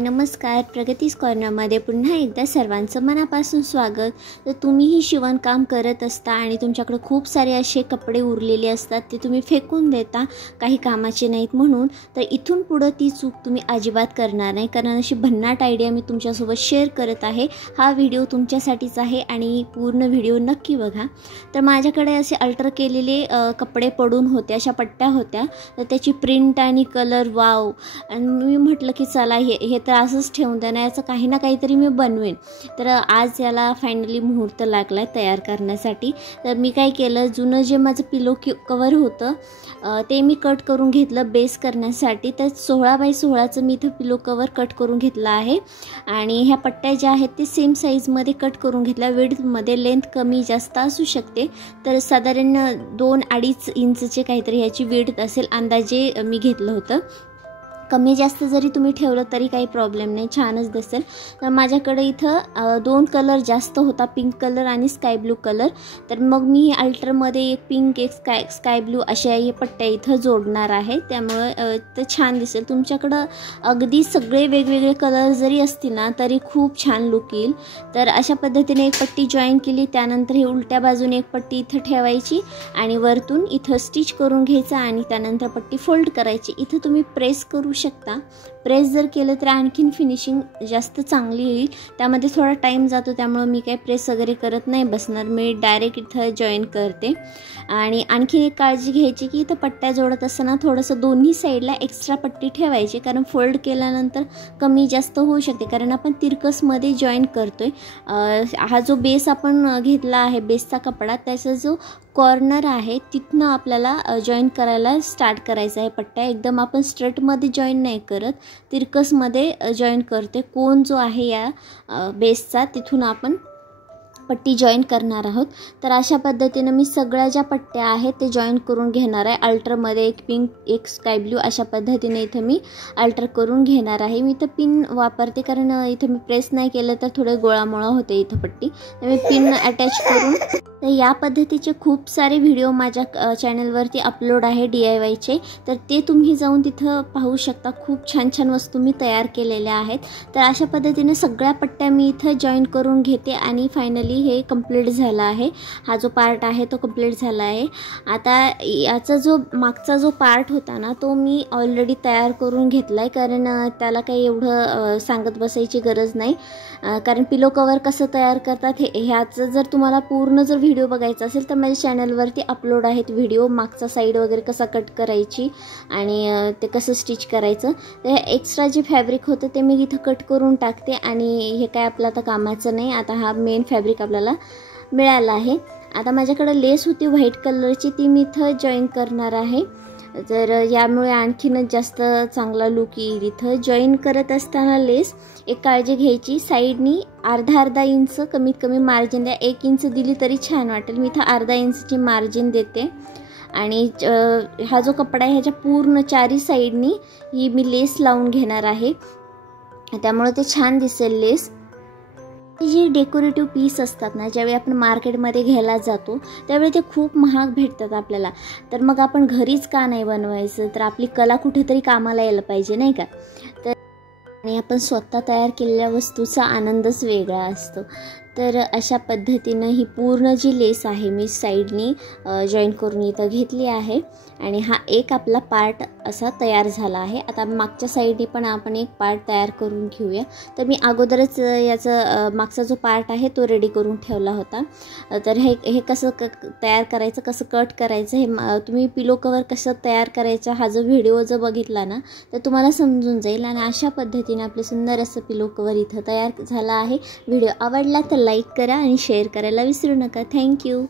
नमस्कार. प्रगतीज कॉर्नरमध्ये पुन्हा एकदा सर्वांचं मनापासून स्वागत. तर तुम्हीही शिवणकाम करत असता आणि तुमच्याकडे खूप सारे असे कपडे उरलेले असतात, ते तुम्ही फेकून देता, काही कामाचे नाहीत म्हणून. तर इथून पुढं ती चूक तुम्ही अजिबात करणार नाही, कारण अशी भन्नाट आयडिया मी तुमच्यासोबत शेअर करत आहे. हा व्हिडिओ तुमच्यासाठीच आहे आणि पूर्ण व्हिडिओ नक्की बघा. तर माझ्याकडे असे अल्टर केलेले कपडे पडून होते, अशा पट्ट्या होत्या. तर त्याची प्रिंट आणि कलर वाव, आणि मी म्हटलं की चला हे तर असंच ठेवून द्या ना, याचं काही ना काहीतरी मी बनवेन. तर आज याला फायनली मुहूर्त लागला आहे तयार करण्यासाठी. तर मी काय केलं, जुनं जे माझं पिलो कवर होतं ते मी कट करून घेतलं बेस करण्यासाठी. तर 16 बाय 16चं मी इथं पिलो कवर कट करून घेतलं आहे. आणि ह्या पट्ट्या ज्या आहेत ते सेम साईजमध्ये कट करून घेतल्या. विड्थमध्ये लेंथ कमी जास्त असू शकते, तर साधारण 2-2.5 इंचचे काहीतरी ह्याची विड्थ असेल अंदाजे मी घेतलं होतं. कमी जास्त जरी तुम्ही ठेवलं तरी काही प्रॉब्लेम नाही, छानच दिसेल. तर माझ्याकडे इथं 2 कलर जास्त होता, पिंक कलर आणि स्काय ब्लू कलर. तर मग मी अल्टरमध्ये एक पिंक एक स्काय ब्लू अशा हे पट्ट्या इथं जोडणार आहे, त्यामुळे ते छान दिसेल. तुमच्याकडं अगदी सगळे वेगवेगळे कलर जरी असतील ना तरी खूप छान लुक येईल. तर अशा पद्धतीने एक पट्टी जॉईन केली, त्यानंतर ही उलट्या बाजूने एक पट्टी इथं ठेवायची आणि वरतून इथं स्टिच करून घ्यायचं आणि त्यानंतर पट्टी फोल्ड करायची. इथं तुम्ही प्रेस करू शकता. प्रेस जर केलं तर आणखीन फिनिशिंग जास्त चांगली येईल. त्यामध्ये थोडा टाईम जातो, त्यामुळे मी काही प्रेस वगैरे करत नाही बसणार, मी डायरेक्ट इथं जॉईन करते. आणि आणखीन एक काळजी घ्यायची की इथं पट्ट्या जोडत असताना थोडंसं दोन्ही साईडला एक्स्ट्रा पट्टी ठेवायची, कारण फोल्ड केल्यानंतर कमी जास्त होऊ शकते, कारण आपण तिरकसमध्ये जॉईन करतोय. हा जो बेस आपण घेतला आहे, बेसचा कपडा, त्याचा जो कॉर्नर आहे तिथनं आपल्याला जॉईन करायला स्टार्ट करायचं आहे. पट्ट्या एकदम आपण स्ट्रेटमध्ये जॉईन नाही करत, तिरकसमध्ये जॉईन करते. कोन जो आहे या बेसचा तिथून आपण पट्टी जॉईन करणार आहोत. तर अशा पद्धतीनं मी सगळ्या ज्या पट्ट्या आहेत ते जॉईन करून घेणार आहे. अल्टरमध्ये एक पिंक एक स्काय ब्लू अशा पद्धतीने इथं मी अल्टर करून घेणार आहे. मी इथं पिन वापरते, कारण इथं मी प्रेस नाही केलं तर थोडे गोळामोळा होते इथं पट्टी, तर मी पिन अटॅच करून. तर या पद्धतीचे खूप सारे व्हिडिओ माझ्या चॅनलवरती अपलोड आहे DIYचे, तर ते तुम्ही जाऊन तिथं पाहू शकता. खूप छान छान वस्तू मी तयार केलेल्या आहेत. तर अशा पद्धतीने सगळ्या पट्ट्या मी इथं जॉईन करून घेते आणि फायनली हे कंप्लीट झालं आहे. हा जो पार्ट आहे तो कंप्लीट झाला आहे. आता याचा जो मागचा जो पार्ट होता ना तो मी ऑलरेडी तयार करून घेतला आहे, कारण त्याला काही एवढं सांगत बसायची गरज नाही. कारण पिलो कवर कसं तयार करतात ह्याचं जर तुम्हाला पूर्ण जर व्हिडिओ बघायचा असेल तर माझ्या चॅनलवरती अपलोड आहेत व्हिडिओ, मागचा साईड वगैरे कसा कट करायची आणि ते कसं स्टिच करायचं. तर एक्स्ट्रा जे फॅब्रिक होतं ते मी इथं कट करून टाकते आणि हे काय आपलं आता कामाचं नाही. आता हा मेन फॅब्रिक आपल्याला मिळाला आहे. आता माझ्याकडे लेस होती व्हाईट कलरची, ती मी इथं जॉईन करणार आहे. तर यामुळे आणखीनच जास्त चांगला लुक येईल. इथं जॉईन करत असताना लेस एक काळजी घ्यायची, साईडनी अर्धा इंच कमीत कमी मार्जिन द्या. 1 इंच दिली तरी छान वाटेल. मी इथं अर्धा इंचची मार्जिन देते आणि हा जो कपडा आहे ह्याच्या पूर्ण 4ही साईडनी ही मी लेस लावून घेणार आहे, त्यामुळे ते छान दिसेल लेस. जे डेकोरेटिव्ह पीस असतात ना, ज्यावेळी आपण मार्केटमध्ये घ्यायला जातो त्यावेळी ते खूप महाग भेटतात आपल्याला. तर मग आपण घरीच का नाही बनवायचं, तर आपली कला कुठेतरी कामाला यायला पाहिजे नाही का. तर आणि आपण स्वतः तयार केलेल्या वस्तूचा आनंदच वेगळा असतो. तर अशा पद्धतीनं ही पूर्ण जी लेस आहे मी साईडनी जॉईन करून इथं घेतली आहे आणि हा एक आपला पार्ट असा तयार झाला आहे. आता मागच्या साईडने पण आपण एक पार्ट तयार करून घेऊया. तर मी अगोदरच याचं मागचा जो पार्ट आहे तो रेडी करून ठेवला होता. तर हे कसं तयार करायचं, कसं कट करायचं, हे तुम्ही पिलो कवर कसं तयार करायचं हा जो व्हिडिओ जर बघितला ना तर तुम्हाला समजून जाईल. आणि अशा पद्धतीने आपलं सुंदर असं पिलो कवर इथं तयार झालं आहे. व्हिडिओ आवडला तर लाईक करा आणि शेअर करायला विसरू नका. थँक्यू.